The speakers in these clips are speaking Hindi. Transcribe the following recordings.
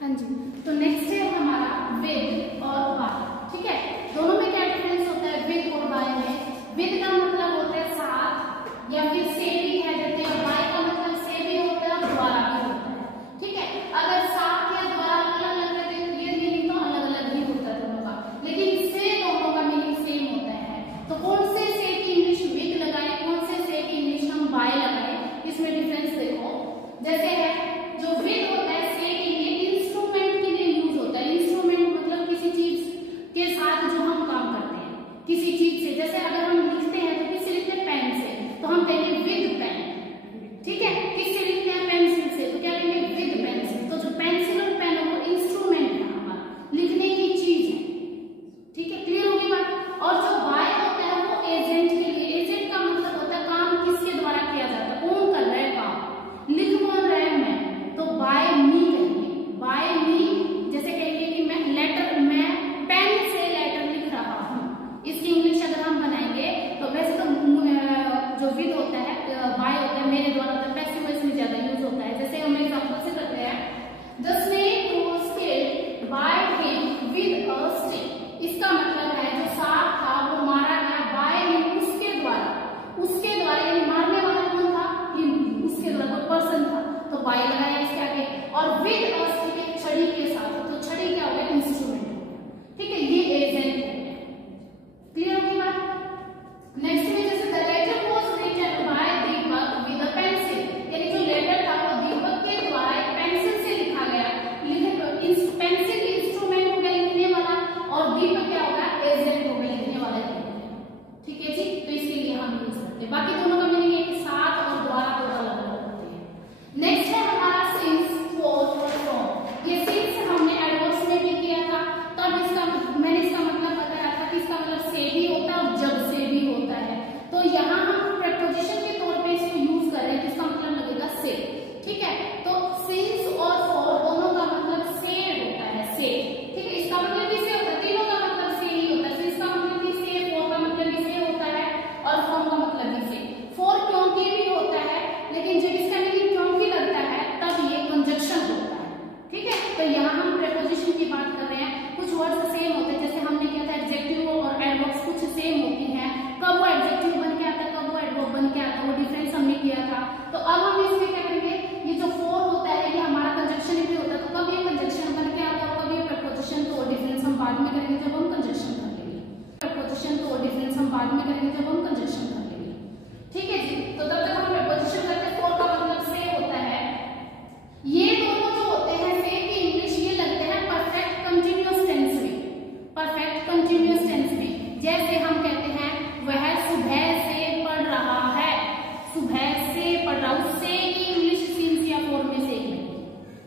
हाँ जी, तो नेक्स्ट है हमारा विद और बाय। ठीक है, दोनों में क्या डिफरेंस होता है विद और बाय में? विद का मतलब होता है साथ या फिर से भी कह देते हैं, बाय का मतलब से भी होता है और द्वारा भी होता है। ठीक है, अगर साथ या द्वारा अलग अलग करते हैं तो ये मीनिंग तो अलग अलग ही होता है दोनों का, लेकिन से दोनों का मीनिंग सेम होता है। तो कौन से की इंग्लिश विद लगाए, कौन से की इंग्लिश हम बाय लगाए, इसमें डिफरेंस देखो। जैसे है जो विद होता है से के लिए इंस्ट्रूमेंट के लिए यूज होता है। इंस्ट्रूमेंट मतलब किसी चीज के साथ जो हम काम करते हैं, किसी चीज से, जैसे अगर हम लिखते हैं तो किससे लिखते हैं? पेन से, तो हम कहेंगे विद पेन। ठीक है, किससे लिखते हैं? पेंसिल से, तो क्या कहेंगे? With pencil. तो जो पेंसिल और पेन है वो इंस्ट्रूमेंट है हमारा, लिखने की चीज है। ठीक है, क्लियर होगी बात? और जो बाय होता है वो एजेंट के लिए। एजेंट का मतलब होता है काम किसके द्वारा किया जाता है, कौन कर रहा है काम, लिख कौन रहा है? मैं, तो बाय मी कहेंगे। बाय मी जैसे कहेंगे कि मैं पेन से लेटर लिख रहा हूँ, इसकी इंग्लिश अगर हम बनाएंगे तो वैसे तो जो विद होता है, बाय होता है मेरे द्वारा होता है, पैसिव वॉइस में ज्यादा यूज होता है। जैसे हम एग्जांपल से करते हैं, the snake was killed by him with a stick. इसका मतलब है जो सांप था वो मारा गया बाय हिम, उसके द्वारा। उसके द्वारा यानी मारने वाला कौन था? हिम, उसके द्वारा, कोई पर्सन था, तो बाय लगाया इसके आगे। और विद अ स्टिक एक छड़ी के साथ, तो छड़ी क्या हो गया? इंस्ट्रूमेंट हो गया। ठीक है, ये एजेंट हो गया। क्लियर होगी बात? नेक्स्ट में जैसे the letter was written by Deepak with a pencil, यानी जो लेटर था वो दीपक के द्वारा पेंसिल से लिखा गया। पेंसिल इंस्ट्रूमेंट हो गया लिखने वाला, और दीपक क्या होगा? एजेंट हो गया लिखने वाला। ठीक है जी, तो इसके लिए हम यूज करते हैं। बाकी दोनों का मीनिंग है कि साथ और द्वारा को अलग अलग होते हैं। नेक्स्ट है हमारा सिंस, फॉर और फ्रॉम। ये सिंस हमने एडवर्ब्स में भी किया था, तब मैंने इसका मतलब बताया था कि इसका मतलब से भी होता है और जब से भी होता है। तो यहाँ हम प्रेपोजिशन के तौर पे इसको यूज कर रहे हैं, तो इसका मतलब लगेगा से। ठीक है, तो सिंस और फॉर दोनों का मतलब से होता है, से। ठीक है, इसका मतलब भी से होता है, तीनों का मतलब से ही होता है। सिंस का मतलब भी से, फॉर का मतलब भी से होता है, और फ्रॉम का मतलब भी से। फॉर क्योंकि भी होता है, लेकिन जब इसका मीनिंग क्योंकि लगता है तब ये कंजक्शन होता है। ठीक है, तो यहाँ हम प्रेपोजिशन की बात कर रहे हैं। कुछ वर्ड्स सेम होते हैं, जैसे हमने किया था एडजेक्टिव और एडवर्ब्स कुछ सेम होती हैं। कब वो एडजेक्टिव बन के आता है, कब वो एडवर्ब बन के आता है, वो डिफरेंस हमने किया था। तो अब हम इसमें क्या करेंगे, ये जो फॉर होता है ये हमारा कंजक्शन भी होता है, तो कब ये कंजक्शन बन के आता है और कब ये प्रेपोजिशन, तो डिफरेंस हम बाद में करेंगे जब हम कंजक्शन कर लेंगे। प्रेपोजिशन तो डिफरेंस हम बाद में करेंगे जब हम कंजक्शन कर लेंगे। ठीक है जी, तो तब तक हम प्रेपोजिशन करते हैं। फॉर का मतलब से होता है। ये दोनों जो होते हैं से की इंग्लिश ये लगते हैं परफेक्ट कंटिन्यूअस टेंस में। परफेक्ट कंटिन्यूअस टेंस में जैसे हम कहते हैं वह सुबह से पढ़ रहा है, सुबह से पढ़ रहा, उससे की इंग्लिश सिंस या फॉर में से ही।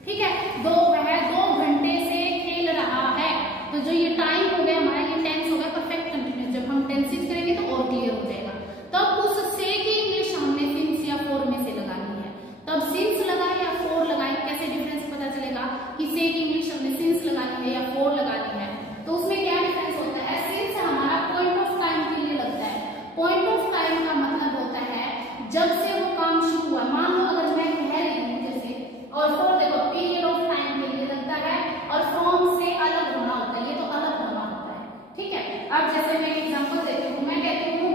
ठीक है, वह 2 घंटे से खेल रहा है, तो जो ये टाइम हो गया हमारा, ये टेंस हो गया परफेक्ट कंटिन्यूअस। जब हम टेंसेस करेंगे तो और क्लियर हो जाएगा। तब उस से की इंग्लिश हमने सिंस या फॉर में से लगानी है। तब सिंस लगाए या फोर लगाए, कैसे डिफरेंस पता चलेगा कि से की इंग्लिश हमने सिंस लगानी है या फोर लगानी है? तो उसमें क्या डिफरेंस होता है? सिंस हमारा पॉइंट ऑफ टाइम के लिए लगता है। पॉइंट ऑफ टाइम का मतलब होता है जब से वो काम शुरू हुआ। मान लो अगर मैं कह रही हूँ जैसे, और फोर देखो पीरियड ऑफ टाइम के लिए लगता है, और फ्रॉम से अलग होना होता है, ये तो अलग होना होता है। ठीक है, अब जैसे मैं एग्जांपल देती हूँ, मैं कहती हूँ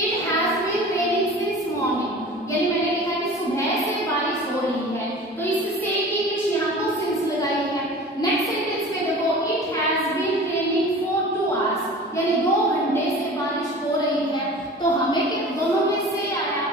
it has been raining since morning, यानी मैंने लिखा कि सुबह से बारिश हो रही है, तो इस से की इंग्लिश यहाँ तो सिंस लगाई है। नेक्स्ट सेंटेंस में देखो it has been raining for 2 hours, यानी 2 घंटे से बारिश हो रही है, तो हमें दोनों में से आया,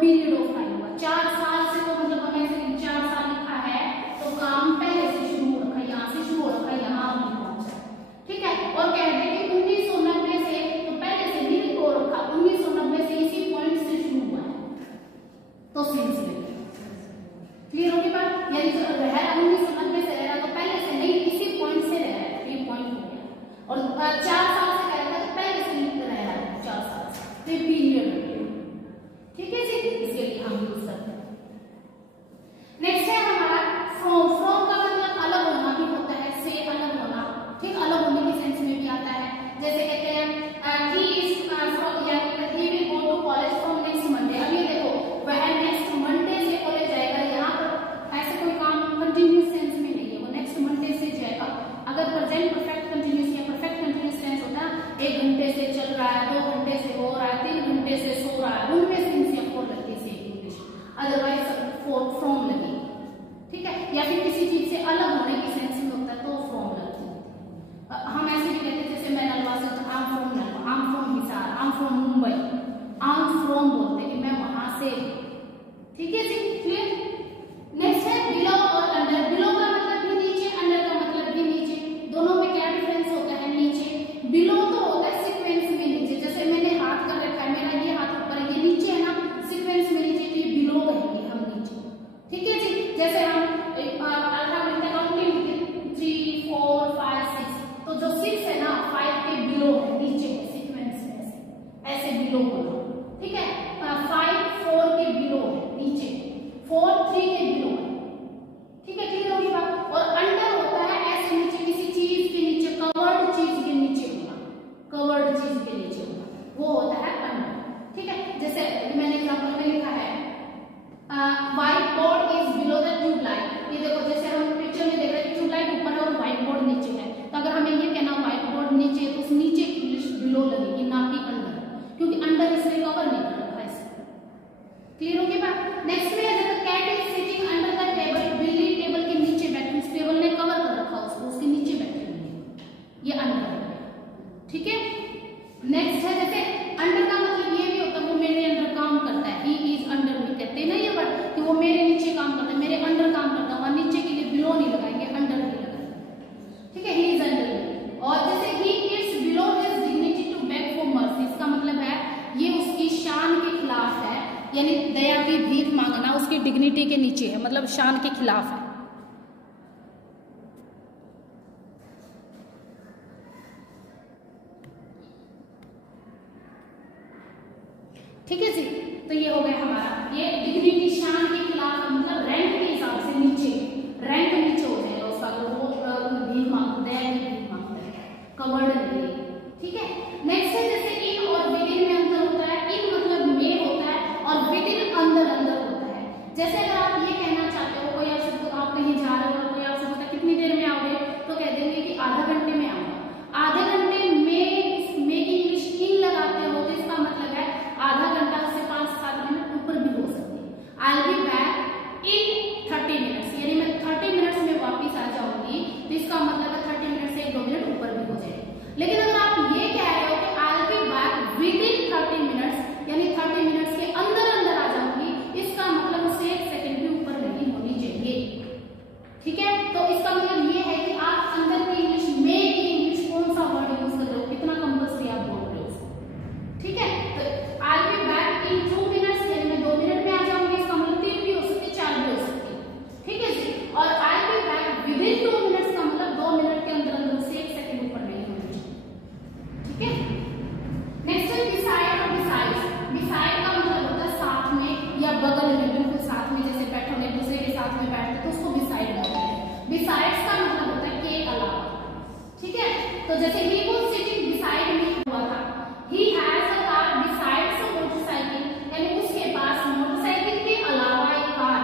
पीरियड ऑफ टाइम हुआ। 4 साल से तो मतलब हमें 4 साल लिखा है तो काम पहले से शुरू हो रखा है, यहाँ से शुरू हो रखा है, यहाँ हमने पहुंचा, ठीक है। और कह रहे हैं कि 1990 से तो पहले से भी हो रखा, 1990 से इसी पॉइंट से शुरू हुआ है, तो सिलसिले क्लियर होगी बात। यानी जो रह 1990 से रह रहा तो पहले से नहीं, इसी पॉइंट से रह रहा है, ये पॉइंट हो गया। और 4 साल से कह रहा है तो पहले से रह रहा है 4 साल से, तो पीरियड, ठीक है जी, इसके लिए हम यूज करते हैं। नेक्स्ट है हमारा फ्रॉम। फ्रॉम का मतलब अलग होना भी होता है, से अलग होना, ठीक, अलग होने के सेंस में भी आता है। जैसे कहते हैं he will go to college from next Monday। अब ये देखो वह नेक्स्ट मंडे से कॉलेज जाएगा, यहाँ पर ऐसे कोई काम कंटिन्यूस सेंस में नहीं है, वो नेक्स्ट मंडे से जाएगा। अगर प्रेजेंट परफेक्ट कंटिन्यूस या परफेक्ट कंटिन्यूस टेंस होता है 1 घंटे से चल रहा है, 2 घंटे से हो रहा है, 3 घंटे से सो रहा है, उनमें सेंस या फोर लगती है इंग्लिश, अदरवाइज फ्रॉम लगी, ठीक है। या फिर किसी चीज से अलग होने की सेंस में होता है तो फ्रॉम लगती है। हम ऐसे भी कहते हैं जैसे मैं नलवा से I am from Nalwa, I am from Hisar, I am from Mumbai, I am from बोलते हैं कि मैं वहां से, ठीक है जी, क्लियर। नेक्स्ट है बिलो और अंडर। बिलो का मतलब भी नीचे, अंडर का मतलब भी नीचे, दोनों में क्या डिफरेंस होता है? नीचे बिलो तो होता है सीक्वेंस में नीचे, जैसे मैंने हाथ कर रखा है, मेरा ये हाथ ऊपर है, ये नीचे है ना, सीक्वेंस में नीचे, तो ये बिलो कहेंगे हम नीचे, ठीक है जी। जैसे हम अल्फाबेट काउंटिंग 3 4 5 6, तो जो 6 है ना 5 के बिलो है, नीचे है सीक्वेंस में, ऐसे बिलो बोलो, ठीक है। 5 4 के बिलो है नीचे, 4 3 के बिलो है, ठीक है, क्लियर होगी बात। और अंडर होता है ऐसे नीचे, किसी चीज के नीचे, कवर्ड चीज के नीचे होना, कवर्ड चीज के नीचे होना, वो होता है अंडर, ठीक है। जैसे मैंने एग्जांपल में लिखा है whiteboard is below the tubelight. ये देखो जैसे हम पिक्चर में देख रहे हैं ट्यूबलाइट ऊपर है और व्हाइट बोर्ड नीचे है, तो अगर हमें ये कहना व्हाइट बोर्ड नीचे है तो उस नीचे की इंग्लिश बिलो लगेगी, ना कि अंडर, क्योंकि अंडर इसने कवर नहीं कर रखा है इसको, क्लियर होगी बात। नेक्स्ट में है cat is sitting under the table. बिल्ली टेबल के नीचे बैठी, उस टेबल ने कवर कर रखा उसको, उसके नीचे बैठी हुई है, ये अंडर है, ठीक है। नेक्स्ट है जैसे अंडर का मतलब ये भी होता है वो मेरे अंडर काम करता है, ही इज अंडर मी, कहते हैं ना ये वर्ड कि वो मेरे नीचे काम करता है, मेरे अंडर काम करता है, वहां नीचे के लिए बिलो नहीं लगाएंगे, अंडर ही लगाएंगे, ठीक है, ही इज अंडर मी। और जैसे ही it's below his dignity to beg for mercy, इसका मतलब है ये उसकी शान के खिलाफ है, यानी दया की भीख मांगना उसकी डिग्निटी के नीचे है, मतलब शान के खिलाफ है। ठीक है जी, तो ये हो गया हमारा, ये डिग्निटी शान के खिलाफ, मतलब रैंक के हिसाब से नीचे, रैंक नीचे हो जाएगा उसका, अगर वो भीख मांगता है, भीख मांगता है, कवर्ड नहीं, ठीक है। नेक्स्ट है जैसे इन और विदिन में अंतर होता है, इन मतलब में होता है और विदिन अंदर अंदर होता है। जैसे अगर आप ये कहना चाहते हो, कोई आपसे, आप कहीं जा रहे हो, कोई आपसे पूछता कितनी देर में आओगे, तो कह देंगे कि आधा घंटे में आऊंगा। आधे घंटे में इंग्लिश इन लगाते हो तो इसका मतलब है आधा घंटा से 5-7 मिनट ऊपर भी हो सकती है। I will be back in 30 minutes, यानी मैं 30 मिनट्स में वापिस आ जाऊंगी, तो इसका मतलब है 30 मिनट से 1-2 मिनट ऊपर भी हो जाएगी। लेकिन अगर आप ये कह रहे हो कि I will be back with in 30 minutes, यानी 30 मिनट्स के अंदर अंदर आ जाऊंगी, इसका मतलब उससे 1 सेकंड भी ऊपर नहीं होनी चाहिए, ठीक है। तो इसका मतलब ये है कि आप अंदर की इंग्लिश में की इंग्लिश कौन सा वर्ड यूज कर रहे हो, कितना कंपल्सरी आप बोल रहे हो उसको, ठीक है। तो I will be back in 2 minutes, यानी मैं 2 मिनट में आ जाऊंगी, इसका मतलब 3 भी हो सकती है, 4 भी हो सकती है, ठीक है जी। और I will be back with in 2 minutes का मतलब 2 मिनट के अंदर अंदर से 1 सेकंड ऊपर नहीं होना चाहिए, ठीक है। नेक्स्ट है बिसाइड और बिसाइड्स। बिसाइड का मतलब होता है साथ में या बगल में, बिल्कुल साथ में, जैसे बैठोगे दूसरे के साथ में बैठते तो उसको बिसाइड बोलते हैं। बिसाइड्स का मतलब होता है के अलावा, ठीक है। तो जैसे he was sitting beside me हुआ था, he has a car besides a motorcycle, यानी उसके पास मोटरसाइकिल के अलावा एक कार,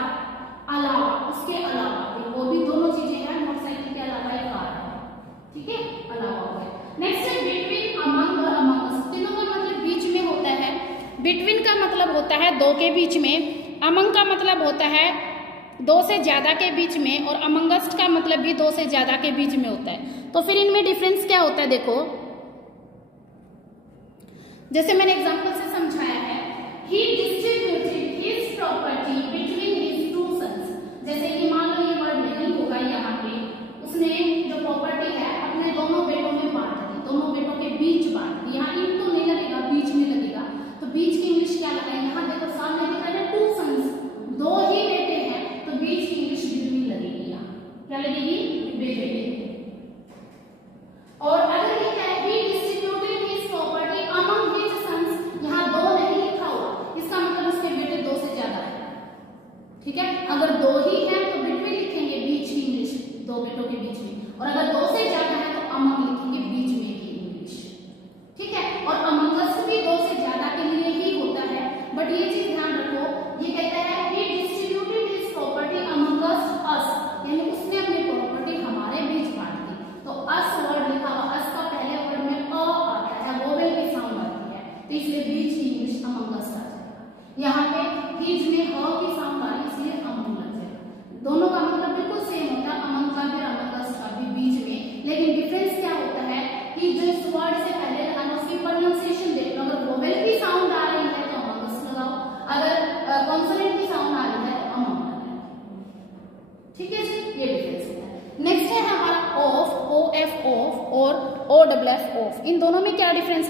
अलावा, उसके अलावा, वो भी दोनों चीजें हैं, मोटरसाइकिल के अलावा एक कार है, ठीक है, अलावा हो गया। नेक्स्ट है बिटवीन, अमंग और अमंग अस, तीनों का मतलब बीच में होता है। बिटवीन का मतलब होता है 2 के बीच में, अमंग का मतलब होता है 2 से ज्यादा के बीच में, और अमंगस्ट का मतलब भी 2 से ज्यादा के बीच में होता है। तो फिर इनमें डिफरेंस क्या होता है, देखो जैसे मैंने एग्जांपल से समझाया है, ही डिस्ट्रीब्यूटेड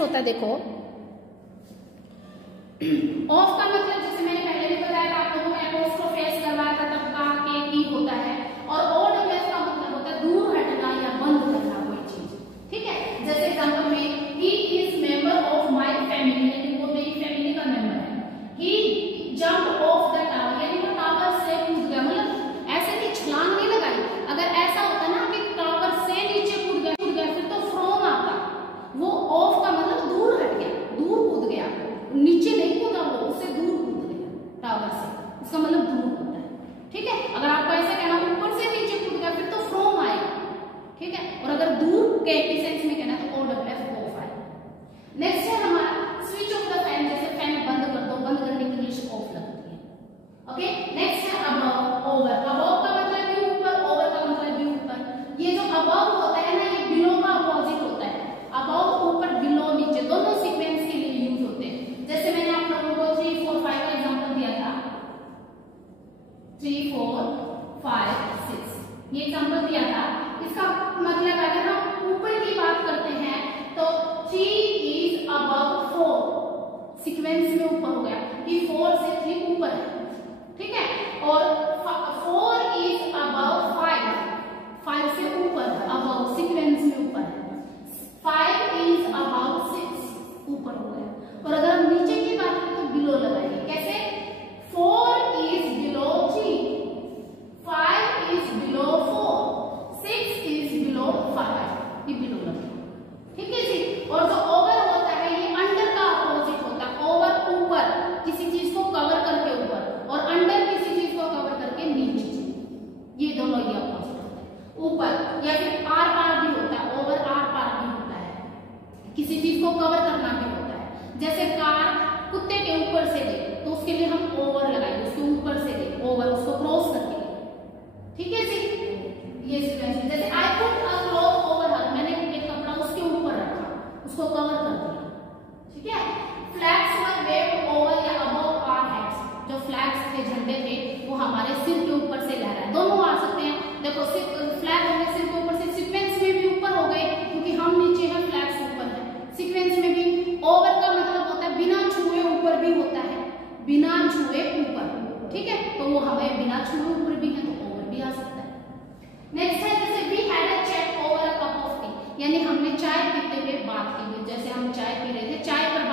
होता है, देखो ऑफ का मतलब जैसे मैंने पहले भी बताया था आप लोगों को, एपोस्ट्रोफ एस करवाया था तब का के ई होता है, और ओडब्ल्यूएफ का मतलब होता है दूर हटना या बंद करना कोई चीज, ठीक है। जैसे एग्जांपल में he is member of my family, यानी वो मेरी फैमिली का मेंबर है। ही जंप ऑफ द टावर, यानी वो टावर से कूद गया, मतलब ऐसे नहीं छलांग नहीं लगाई। अगर ऐसा होता ना कि टावर से नीचे कूद गया फिर तो फ्रॉम आता, वो ऑफ का मतलब दूर हट गया, दूर कूद गया, नीचे नहीं कूदा, वो उससे दूर कूद गया टावर से, इसका मतलब दूर होता है, ठीक है। अगर आपको ऐसा कहना ऊपर से नीचे कूद गया फिर तो फ्रॉम आएगा, ठीक है। और अगर दूर के सेंस में कहना तो ओडब्ल्यूएफ ऑफ आएगा। नेक्स्ट है हमारा स्विच ऑफ द फैन, जैसे फैन बंद कर दो, बंद करने के लिए ऑफ लगती है, ओके। नेक्स्ट है अबव, ओवर। अबव का मतलब भी ऊपर, ओवर का मतलब भी ऊपर। ये जो अबव होता है ना, ये बिलो का अपोजिट होता है। अबव ऊपर, बिलो नीचे, दोनों सीक्वेंस के लिए यूज होते हैं। जैसे मैंने आप लोगों को 3, 4, 5 का एग्जांपल दिया था, 3, 4, 5, 6 ये एग्जांपल दिया था। इसका मतलब अगर हम ऊपर की बात करते हैं तो 3 इज अबव 4, सीक्वेंस में ऊपर हो गया कि 4 से 3 ऊपर है, ठीक है। और 4 इज अबव 5, 5 से ऊपर, अबव सीक्वेंस में ऊपर है। 5 इज अबव 6 ऊपर हो गया। और अगर हम नीचे की बात करें तो बिलो लगाएंगे, कैसे? 4 is below 3, 5 is below 4, 6 is below 5, ये बिलो लगेगा, ठीक है जी। और जो ओवर होता है ये अंडर का अपोजिट होता है। ओवर ऊपर, किसी चीज को कवर करके ऊपर, और अंडर किसी चीज को कवर करके नीचे, ये दोनों ये अपोजिट होते हैं। ऊपर या फिर आर पार भी होता है, ओवर आर पार भी होता है, किसी चीज को कवर करना भी होता है। जैसे कार कुत्ते के ऊपर से गई तो उसके लिए हम ओवर लगाएंगे, उसके ऊपर से गई, ओवर, उसको क्रॉस करके, ठीक है जी। ये सीक्वेंस, जैसे I put a cloth over हर, मैंने एक कपड़ा उसके ऊपर रखा, उसको कवर कर दिया, ठीक है। फ्लैग्स वर वेव्ड ओवर या अबव आवर हेड्स, जो फ्लैग्स थे, झंडे थे, वो हमारे सिर के ऊपर से लहराए, दोनों आ सकते हैं। देखो फ्लैग हमें सिर के ऊपर से, सीक्वेंस में भी ऊपर हो गए क्योंकि हम नीचे हैं, फ्लैग्स ऊपर है, सीक्वेंस में भी। ओवर का मतलब होता है बिना छुए ऊपर भी होता है, बिना छुए ऊपर, ठीक है। तो वो हमें बिना छुए ऊपर भी है तो ओवर भी आ सकता है। नेक्स्ट है जैसे we had a chat over a cup of tea, यानी हमने चाय पीते हुए बात की हुई, जैसे हम चाय पी रहे थे, चाय पर